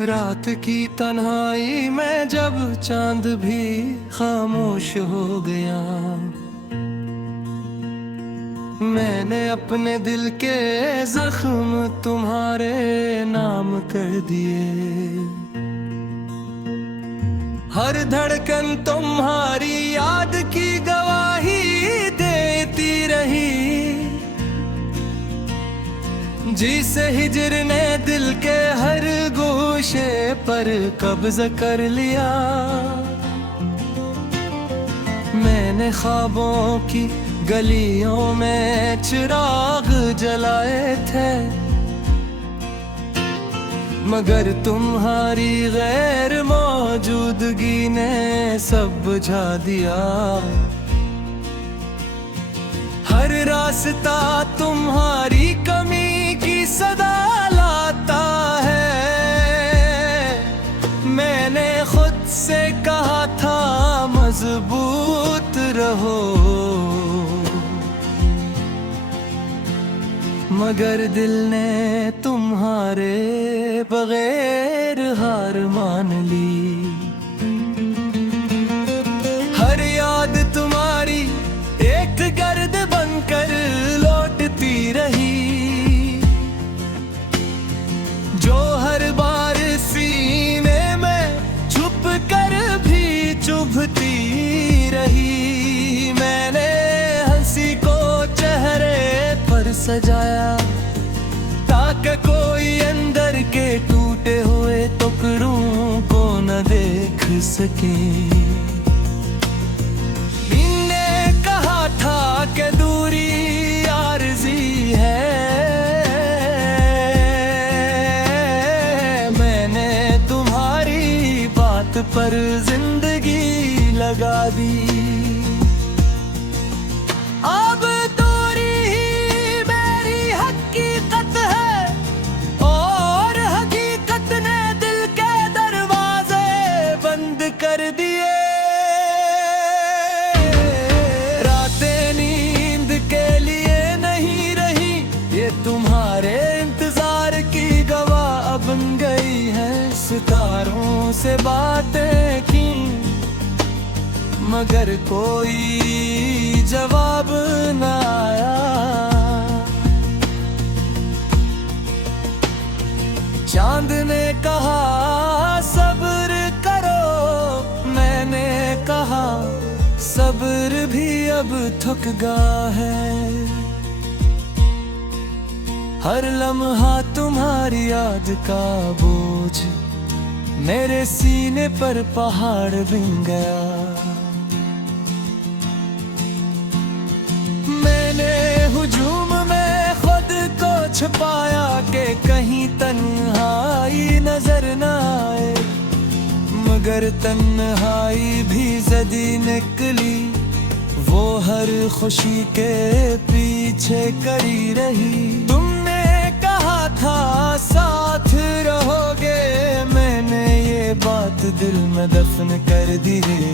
रात की तन्हाई में जब चांद भी खामोश हो गया, मैंने अपने दिल के जख्म तुम्हारे नाम कर दिए। हर धड़कन तुम्हारी याद की गवाही देती रही, जिसे हिजर ने दिल के हर गोशे पर कब्जा कर लिया। मैंने ख्वाबों की गलियों में चिराग जलाए थे, मगर तुम्हारी गैर मौजूदगी ने सब बुझा दिया। हर रास्ता तुम्हारी कमी की सदा लाता है। मैंने खुद से कहा था मजबूत रहो, मगर दिल ने तुम्हारे बगैर हार मान ली। हर याद तुम्हारी एक गर्द बनकर लौटती रही, जो हर बार सीने में छुप कर भी चुभती रही। मैंने हंसी को चेहरे पर सजाया, ताकि कोई अंदर के टूटे हुए टुकड़ों को न देख सके। था कि दूरी आरज़ी है, मैंने तुम्हारी बात पर जिंदगी लगा दी। अब दूरी ही मेरी हकीकत है, और हकीकत ने दिल के दरवाजे बंद कर दिए। तुम्हारे इंतजार की गवाह बन गई है, सितारों से बातें की, मगर कोई जवाब न आया। चांद ने कहा सब्र करो, मैंने कहा सब्र भी अब थक गया है। हर लम्हा तुम्हारी याद का बोझ मेरे सीने पर पहाड़ बन गया। मैंने हुजूम में खुद को छुपाया कि कहीं तन्हाई नजर न आए, मगर तन्हाई भी जदी निकली। वो हर खुशी के पीछे करी रही। था साथ रहोगे, मैंने ये बात दिल में दफन कर दी है।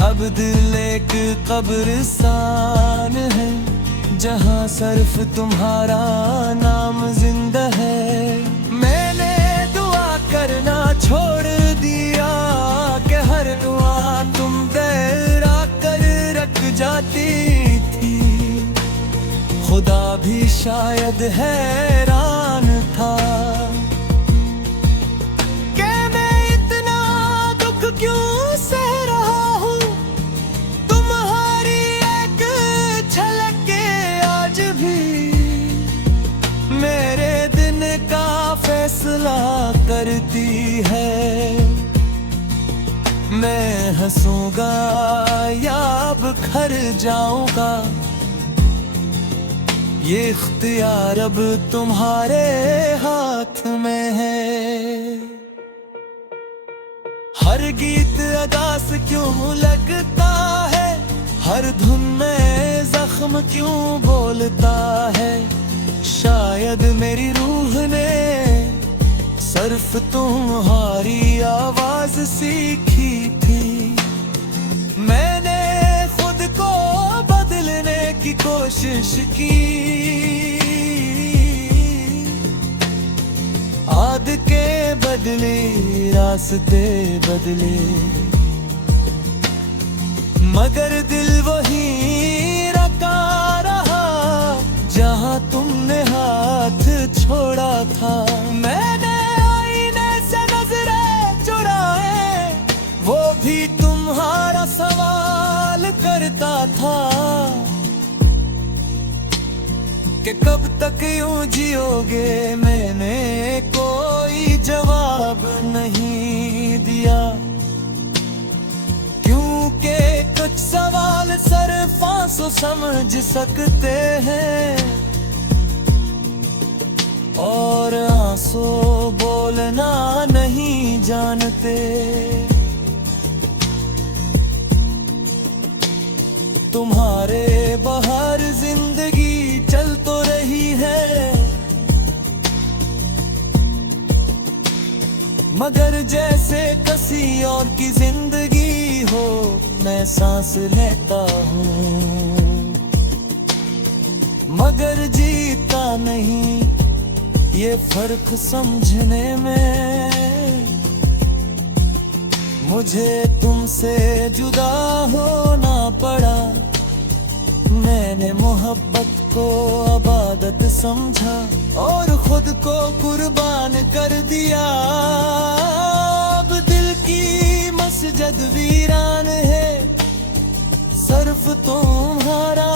अब दिल एक कब्रिस्तान है, जहाँ सिर्फ तुम्हारा नाम जिंदा है। मैंने दुआ करना छोड़ दिया कि हर दुआ तुम दोहरा कर रख जाती थी। खुदा भी शायद हैरान था कि मैं इतना दुख क्यों सह रहा हूँ। तुम्हारी एक झलक के आज भी मेरे दिन का फैसला करती है। मैं हंसूंगा या बिखर जाऊंगा, ये इख्तियार अब तुम्हारे हाथ में है। हर गीत अदास क्यों लगता है, हर धुन में जख्म क्यों बोलता है। शायद मेरी रूह ने सिर्फ तुम्हारी आवाज सीखी थी। मैंने खुद को बदलने की कोशिश की, आद के बदली, रास्ते बदले, मगर दिल वही रखा रहा जहां तुमने हाथ छोड़ा था। मैंने आईने से नजरें चुराए, वो भी तुम्हारा सवाल करता था कि कब तक यूं जियोगे। मैंने कोई जवाब नहीं दिया, क्योंकि कुछ सवाल सिर्फ आंसू समझ सकते हैं और आंसू बोलना नहीं जानते। तुम्हारे बाहर जिंदगी चल तो रही है, मगर जैसे किसी और की जिंदगी हो, मैं सांस लेता हूँ मगर जीता नहीं। ये फर्क समझने में मुझे तुमसे जुदा होना पड़ा। मैंने मोहब्बत को इबादत समझा और खुद को कुर्बान कर दिया। अब दिल की मस्जिद वीरान है, सिर्फ तुम्हारा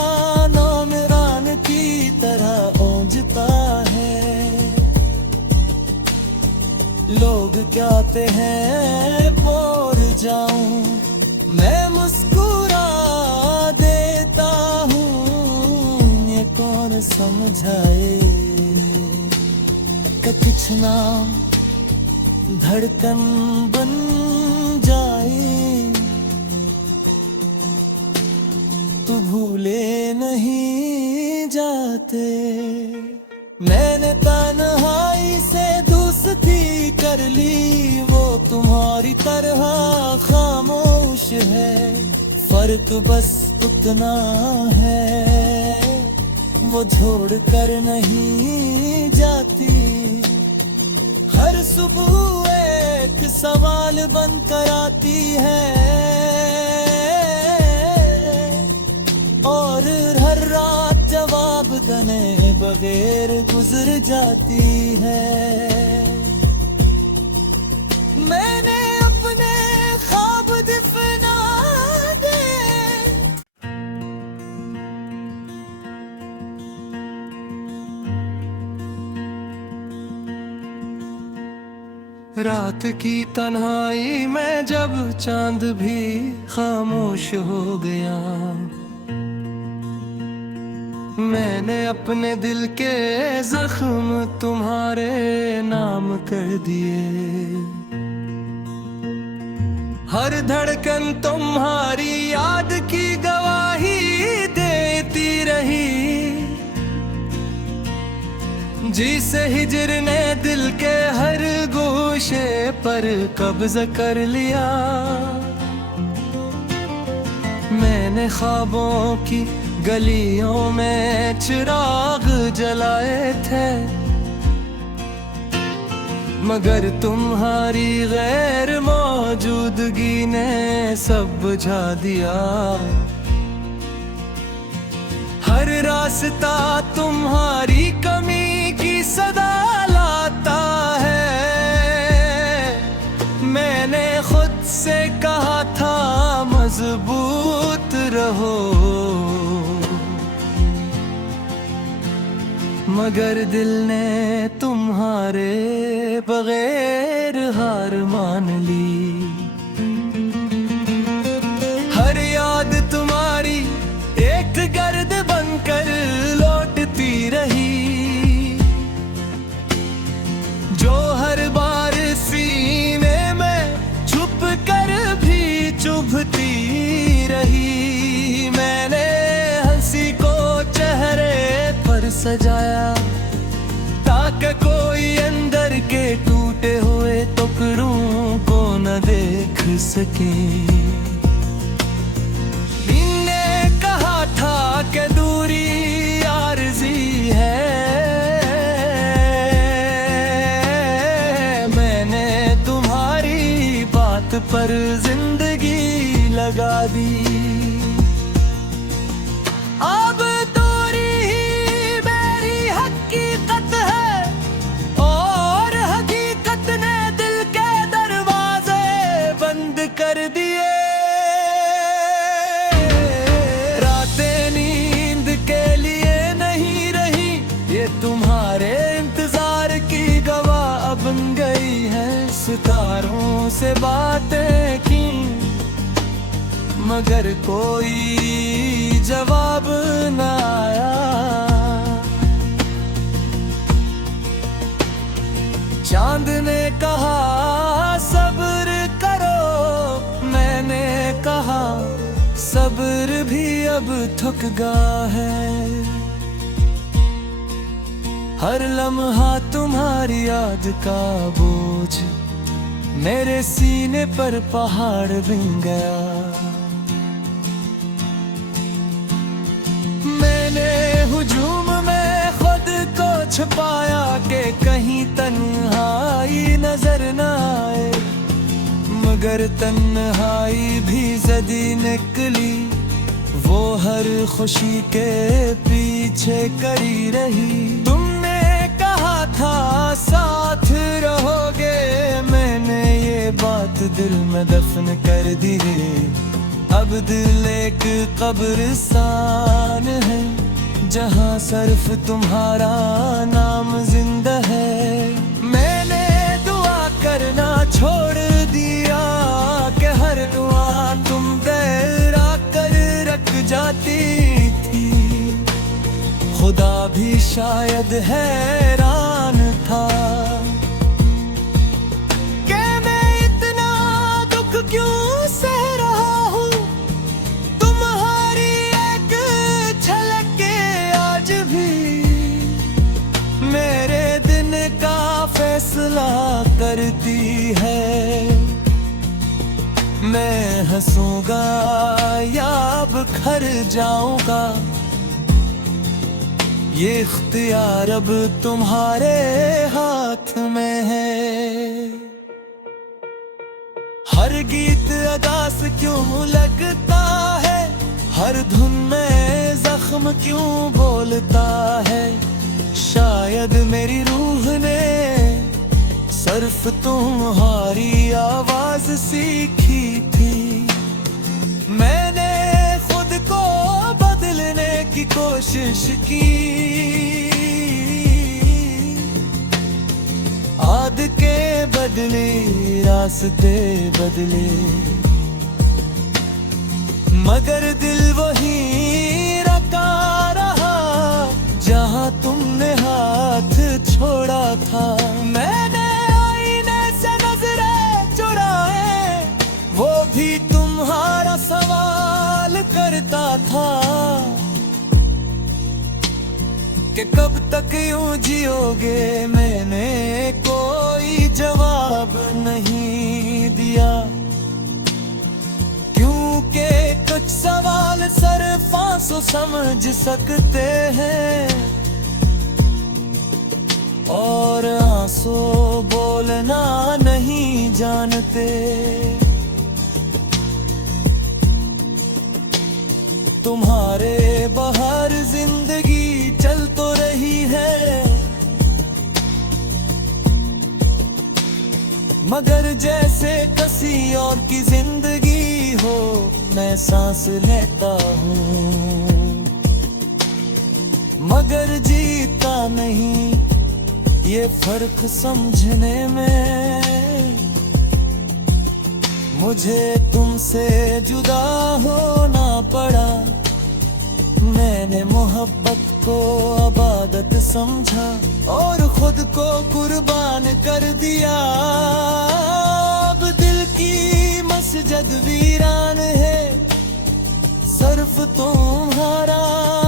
नाम रान की तरह ओंजता है। लोग कहते हैं बोर जाऊं, मैं मुस्कुरा देता हूँ। ये कौन समझाए कि कुछ नाम धड़कन बन जाए, तू भूले नहीं जाते। मैंने तन्हाई से दोस्ती कर ली, वो तुम्हारी तरह खामोश है। फर्क बस उतना है, वो छोड़ कर नहीं जाती। हर सुबह एक सवाल बन कर आती है और हर रात जवाब देने बगैर गुजर जाती है। मैंने अपने ख्वाब दफना दे। रात की तन्हाई में जब चांद भी खामोश हो गया, मैंने अपने दिल के जख्म तुम्हारे नाम कर दिए। हर धड़कन तुम्हारी याद की गवाही देती रही। जिसे हिजर ने दिल के हर गोशे पर कब्जा कर लिया। मैंने ख्वाबों की गलियों में चिराग जलाए थे, मगर तुम्हारी गैर मौजूदगी ने सब बुझा दिया। हर रास्ता तुम्हारी कमी की सदा लाता है। मैंने खुद से कहा था मजबूत रहो, मगर दिल ने तुम्हारे बगैर हार मान ली। हर याद तुम्हारी एक गर्द बनकर लौटती रही, जो हर बार सीने में छुप कर भी चुभती रही। मैंने हंसी को चेहरे पर सजाया ताकि कोई अंदर के टूटे हुए टुकड़ों को न देख सके। था कि दूरी आरज़ी है, मैंने पर जिंदगी लगा दी। अब दूरी ही मेरी हकीकत है और हकीकत ने दिल के दरवाजे बंद कर दिए। रातें नींद के लिए नहीं रही, ये तुम्हारे इंतजार की गवाह बन गई है। सितारों से बातें की मगर कोई जवाब न आया। चांद ने कहा सब्र करो, मैंने कहा सब्र भी अब थक गया है। हर लम्हा तुम्हारी याद का बोझ मेरे सीने पर पहाड़ बन गया। मैंने हुजूम में खुद को छुपाया कि कहीं तन्हाई नजर न आए, मगर तन्हाई भी जदी निकली। वो हर खुशी के पीछे करी रही। तुमने कहा था साथ रहोगे, मैंने ये बात दिल में दफन कर दी। अब दिल एक कब्रिस्तान है जहाँ सिर्फ तुम्हारा नाम जिंदा है। मैंने दुआ करना छोड़ दिया कि हर दुआ तुम तेरा कर रख जाती थी। खुदा भी शायद हैरान था कि मैं इतना दुख क्यों सह रहा हूँ। तुम्हारी एक झलक के आज भी मेरे दिन का फैसला करती है। मैं हंसूंगा या बिखर जाऊंगा, ये इख्तियार अब तुम्हारे हाथ में है। हर गीत अदास क्यों लगता है, हर धुन में जख्म क्यों बोलता है। शायद मेरी रूह ने सिर्फ तुम्हारी आवाज सीखी थी। मैंने खुद को बदलने की कोशिश की, आद के बदले रास्ते बदले, मगर दिल वही रखा रहा जहां तुमने हाथ छोड़ा था। मैंने आईने से नजरें चुराए, वो भी तुम्हारा सवाल करता था कि कब तक यूं जियोगे। मैंने कोई जवाब नहीं दिया, क्योंकि कुछ सवाल सिर्फ आंसू समझ सकते हैं और आंसू बोलना नहीं जानते। तुम्हारे बाहर जिंदगी चल तो रही है, मगर जैसे किसी और की जिंदगी हो मैं सांस लेता हूँ, मगर जीता नहीं। ये फर्क समझने में मुझे तुमसे जुदा होना पड़ा। मैंने मोहब्बत को इबादत समझा और खुद को कुर्बान कर दिया। अब दिल की मस्जिद वीरान है, सिर्फ तुम्हारा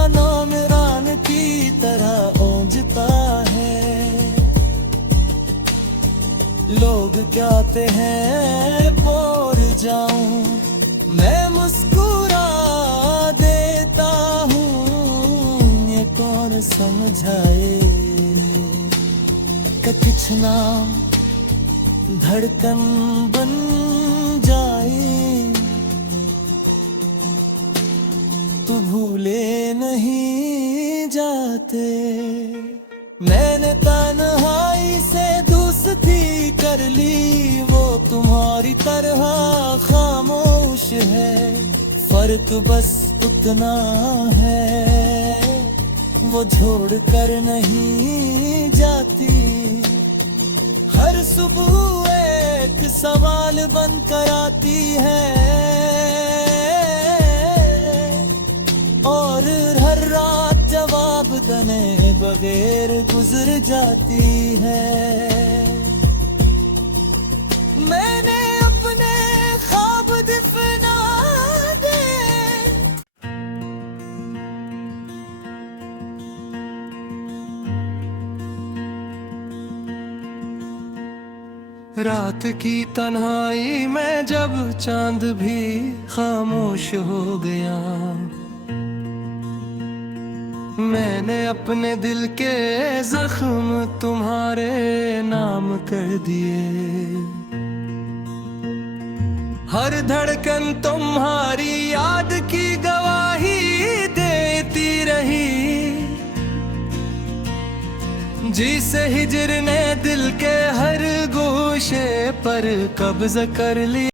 नाम रान की तरह ओंजता है। लोग कहते हैं बोर जाऊं, मैं मुस्कुरा देता हूँ। ये कौन समझाए कि कुछ ना धड़कन बन जाए, तू भूले नहीं जाते। मैंने तन्हाई से दोस्ती कर ली, वो तुम्हारी तरह खामोश है। फर्क बस उतना है, वो छोड़ कर नहीं जाती। हर सुबह एक सवाल बन कर आती है, और हर रात जवाब देने बगैर गुजर जाती है। मैंने अपने ख्वाब दफना दे। रात की तन्हाई में जब चांद भी खामोश हो गया, मैंने अपने दिल के जख्म तुम्हारे नाम कर दिए। हर धड़कन तुम्हारी याद की गवाही देती रही। जिसे हिजर ने दिल के हर गोशे पर कब्जा कर लिया।